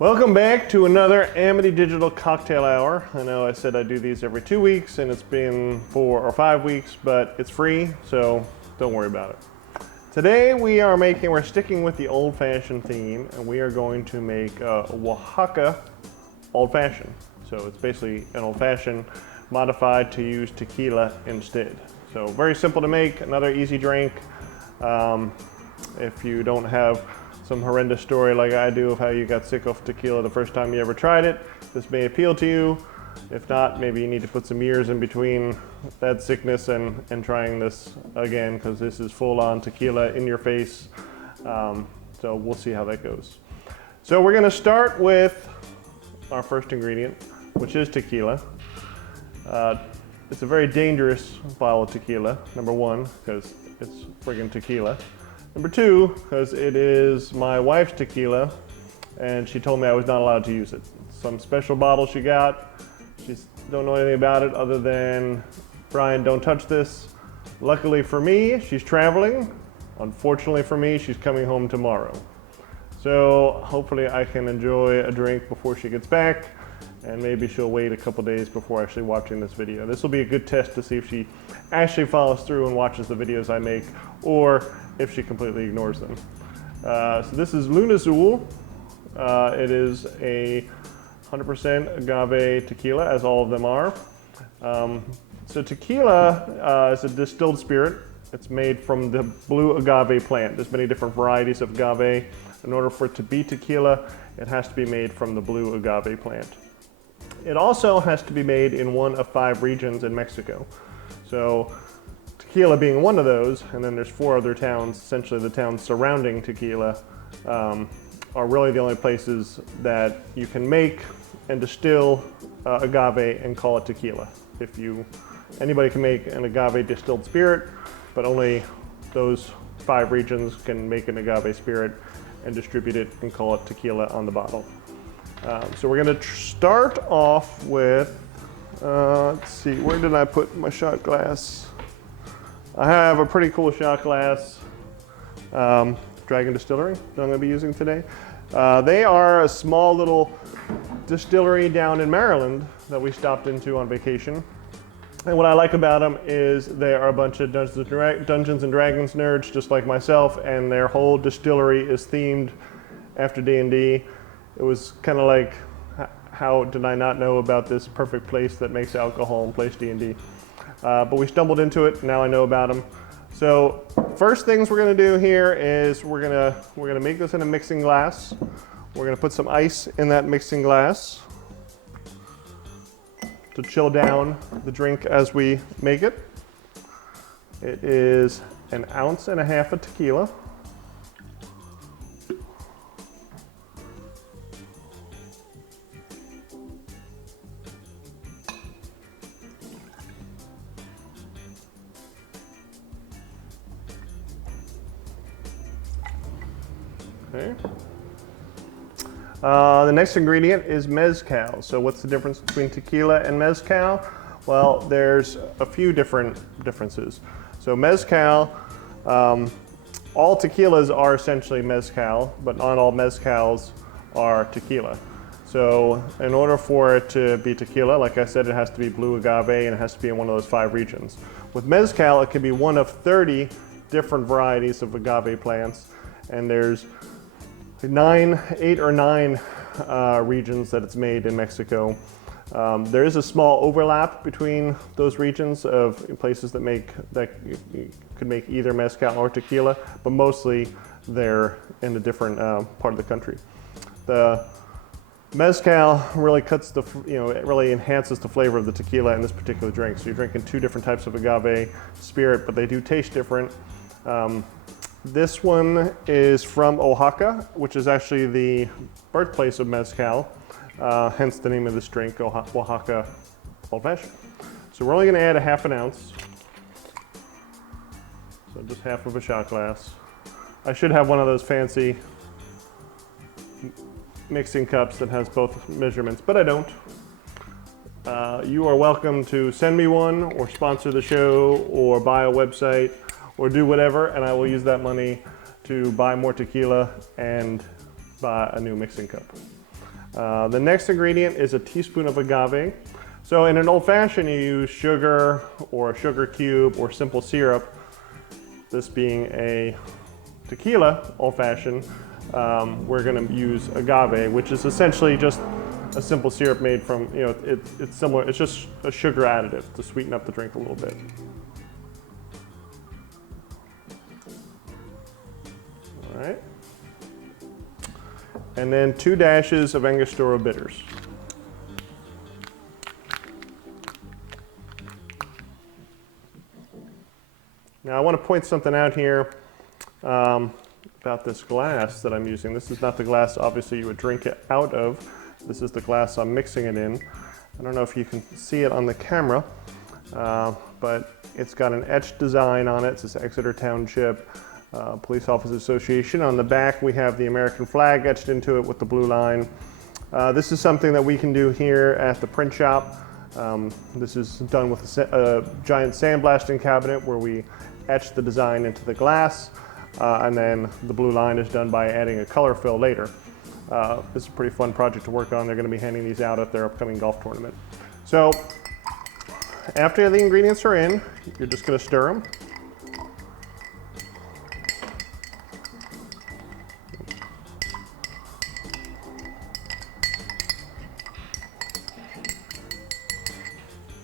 Welcome back to another Amity Digital Cocktail Hour. I know I said I do these every 2 weeks and it's been 4 or 5 weeks, but it's free, so don't worry about it. Today we're sticking with the old-fashioned theme, and we are going to make a Oaxaca old-fashioned. So it's basically an old-fashioned modified to use tequila instead. So very simple to make, another easy drink. If you don't have some horrendous story like I do of how you got sick of tequila the first time you ever tried it, this may appeal to you. If not, maybe you need to put some years in between that sickness and trying this again, because this is full-on tequila in your face. So we'll see how that goes. So we're going to start with our first ingredient, which is tequila. It's a very dangerous bottle of tequila, number one, because it's friggin' tequila. Number two, because it is my wife's tequila, and she told me I was not allowed to use it. Some special bottle she got. She don't know anything about it other than, Brian, don't touch this. Luckily for me, she's traveling. Unfortunately for me, she's coming home tomorrow. So hopefully I can enjoy a drink before she gets back, and maybe she'll wait a couple days before actually watching this video. This will be a good test to see if she actually follows through and watches the videos I make, or if she completely ignores them. So this is Lunazul. It is a 100% agave tequila, as all of them are. So tequila is a distilled spirit. It's made from the blue agave plant. There's many different varieties of agave. In order for it to be tequila, it has to be made from the blue agave plant. It also has to be made in one of 5 regions in Mexico. So Tequila being one of those, and then there's 4 other towns, essentially the towns surrounding Tequila, are really the only places that you can make and distill agave and call it tequila. Anybody can make an agave distilled spirit, but only those 5 regions can make an agave spirit and distribute it and call it tequila on the bottle. So we're going to start off with, let's see, where did I put my shot glass? I have a pretty cool shot glass, Dragon Distillery, that I'm going to be using today. They are a small little distillery down in Maryland that we stopped into on vacation. And what I like about them is they are a bunch of Dungeons and Dragons nerds just like myself, and their whole distillery is themed after D&D. It was kind of like, how did I not know about this perfect place that makes alcohol and plays D&D? But we stumbled into it, now I know about them. So first things we're gonna do here is we're gonna make this in a mixing glass. We're gonna put some ice in that mixing glass to chill down the drink as we make it. It is 1.5 ounces of tequila. Okay. The next ingredient is Mezcal. So what's the difference between tequila and Mezcal? Well, there's a few differences. So Mezcal, all tequilas are essentially Mezcal, but not all Mezcals are tequila. So in order for it to be tequila, like I said, it has to be blue agave and it has to be in one of those 5 regions. With Mezcal, it can be one of 30 different varieties of agave plants, and there's 8 or 9 regions that it's made in Mexico. There is a small overlap between those regions of places that could make either mezcal or tequila, but mostly they're in a different part of the country. The mezcal really it really enhances the flavor of the tequila in this particular drink. So you're drinking 2 different types of agave spirit, but they do taste different. This one is from Oaxaca, which is actually the birthplace of mezcal, hence the name of this drink, Oaxaca Old Fashioned. So we're only going to add 1/2 ounce, so just half of a shot glass. I should have one of those fancy mixing cups that has both measurements, but I don't. You are welcome to send me one, or sponsor the show, or buy a website, or do whatever, and I will use that money to buy more tequila and buy a new mixing cup. The next ingredient is a teaspoon of agave. So in an old fashioned, you use sugar or a sugar cube or simple syrup. This being a tequila old fashioned, we're going to use agave, which is essentially just a simple syrup made from, it's similar, it's just a sugar additive to sweeten up the drink a little bit. All right. And then 2 dashes of Angostura Bitters. Now I want to point something out here about this glass that I'm using. This is not the glass obviously you would drink it out of. This is the glass I'm mixing it in. I don't know if you can see it on the camera, but it's got an etched design on it. It says Exeter Township Police Officers Association. On the back we have the American flag etched into it with the blue line. This is something that we can do here at the print shop. This is done with a giant sandblasting cabinet where we etch the design into the glass, and then the blue line is done by adding a color fill later. This is a pretty fun project to work on. They're going to be handing these out at their upcoming golf tournament. So after the ingredients are in, you're just going to stir them.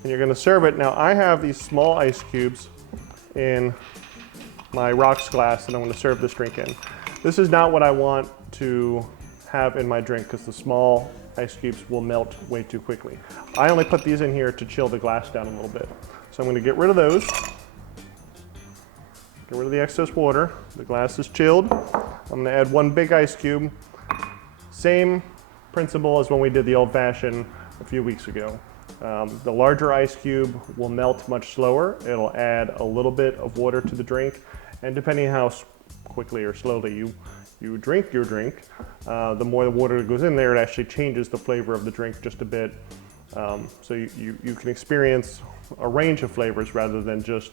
And you're going to serve it. Now I have these small ice cubes in my rocks glass that I'm going to serve this drink in. This is not what I want to have in my drink because the small ice cubes will melt way too quickly. I only put these in here to chill the glass down a little bit. So I'm going to get rid of those. Get rid of the excess water. The glass is chilled. I'm going to add 1 big ice cube. Same principle as when we did the old fashioned a few weeks ago. The larger ice cube will melt much slower. It'll add a little bit of water to the drink, and depending how quickly or slowly you drink your drink, the more the water that goes in there, it actually changes the flavor of the drink just a bit. So you can experience a range of flavors rather than just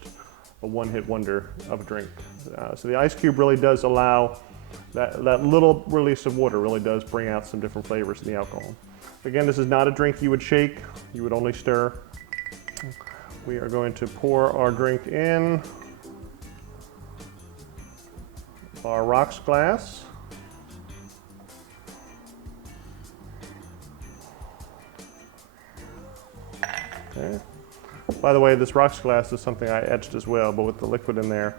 a one-hit wonder of a drink. So the ice cube really does allow, that little release of water really does bring out some different flavors in the alcohol. Again, this is not a drink you would shake, you would only stir. We are going to pour our drink in our rocks glass. Okay. By the way, this rocks glass is something I etched as well, but with the liquid in there,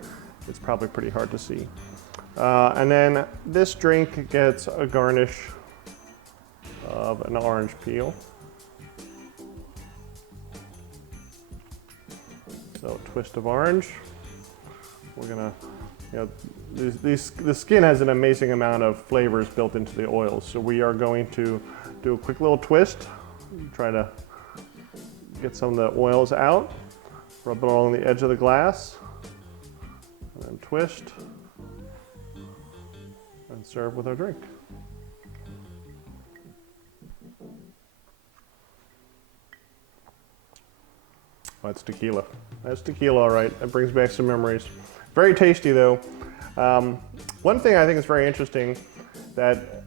it's probably pretty hard to see. And then this drink gets a garnish of an orange peel. So a twist of orange. We're gonna, the skin has an amazing amount of flavors built into the oils. So we are going to do a quick little twist, try to get some of the oils out, rub it along the edge of the glass, and then twist, and serve with our drink. Oh, that's tequila. That's tequila, all right. That brings back some memories. Very tasty, though. One thing I think is very interesting that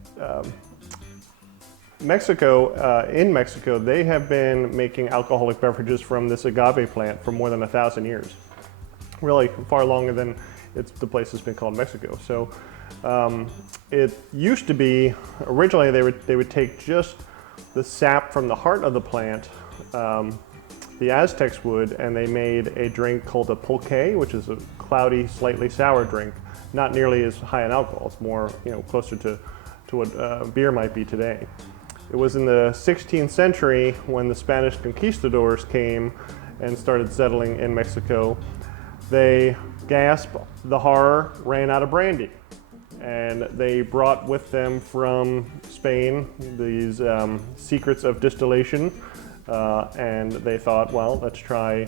in Mexico, they have been making alcoholic beverages from this agave plant for more than 1,000 years. Really far longer than the place has been called Mexico. So it used to be, originally they would take just the sap from the heart of the plant, the Aztecs would, and they made a drink called a pulque, which is a cloudy, slightly sour drink. Not nearly as high in alcohol. It's more, closer to what beer might be today. It was in the 16th century when the Spanish conquistadors came and started settling in Mexico. They gasped the horror, ran out of brandy. And they brought with them from Spain these secrets of distillation. And they thought, well, let's try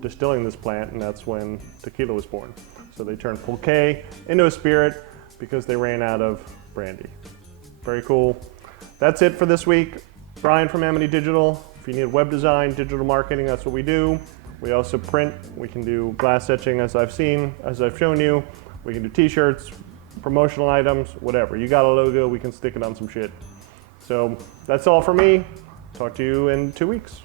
distilling this plant, and that's when tequila was born. So they turned pulque into a spirit because they ran out of brandy. Very cool. That's it for this week. Brian from Amity Digital. If you need web design, digital marketing, that's what we do. We also print. We can do glass etching as I've shown you. We can do t-shirts, promotional items, whatever. You got a logo, we can stick it on some shit. So that's all for me. Talk to you in 2 weeks.